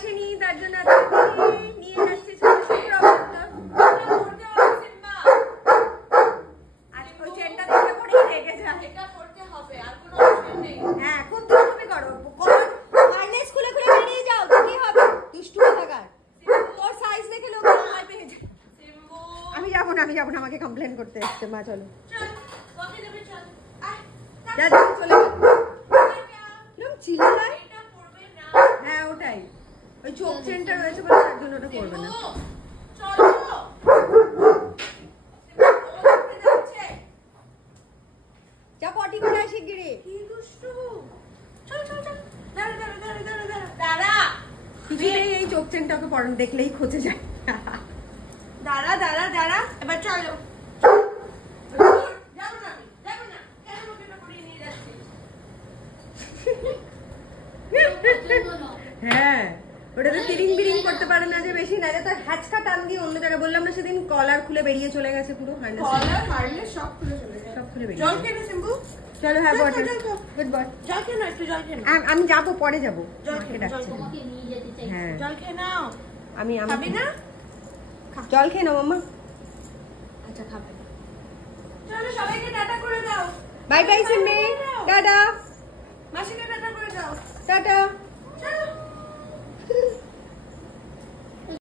আসেনি তার জন্য নিয়ে যাচ্ছি ওই চেনটা দেখে পরেই রেগে যায়। এটা করতে হবে, আর কোনো অপশন নেই। হ্যাঁ খুব দুষ্টুমি করো, হারনেস খুলে খুলে বেরিয়ে যাও তো কি হবে, দুষ্টু থাকার। তোর সাইজ দেখে লোক ভয় পেয়ে যায়। আমি যাবো না, আমাকে কমপ্লেন করতে এসছে। মা চলো চলে চিল্লায়। হ্যাঁ ওটাই, ওই চোখ চেনটা রয়েছে বলে তার জন্য ওটা করবে না। যা পটি করে আসি গিরে। কি দুষ্টু, চল চল চল, দাঁড়া কিছু নেই, এই চোখ চেনটাকে পড়ান দেখলেই খোঁজে যায়। দাঁড়া দাঁড়া দাঁড়া, এবার চলো। হ্যাঁ ওটা তো তিরিং বিরিং করতে পারে না যে বেশি, না তো হ্যাচকা টান দিয়ে অন্য জায়গায়। বললাম না সেদিন কলার খুলে বেরিয়ে চলে গেছে পুরো, হারনেস সব খুলে চলে গেছে, সব খুলে বেরিয়ে। জল খেয়ে সিম্বু চলো। হ্যাঁ বটে গুড বয়। জল খেয়ে নাও, একটু জল খেয়ে নাও। আমি যাবো পরে যাবো, মাকে ডাকছে। হ্যাঁ জল খেয়ে নাও। আমি খাবি না? জল খেয়ে নাও মাম্মা। আচ্ছা খাবে না। চলো সবাইকে টাটা করে দাও। Bye bye Simbi, ta-ta. মাসিকে টাটা করে দাও। টাটা।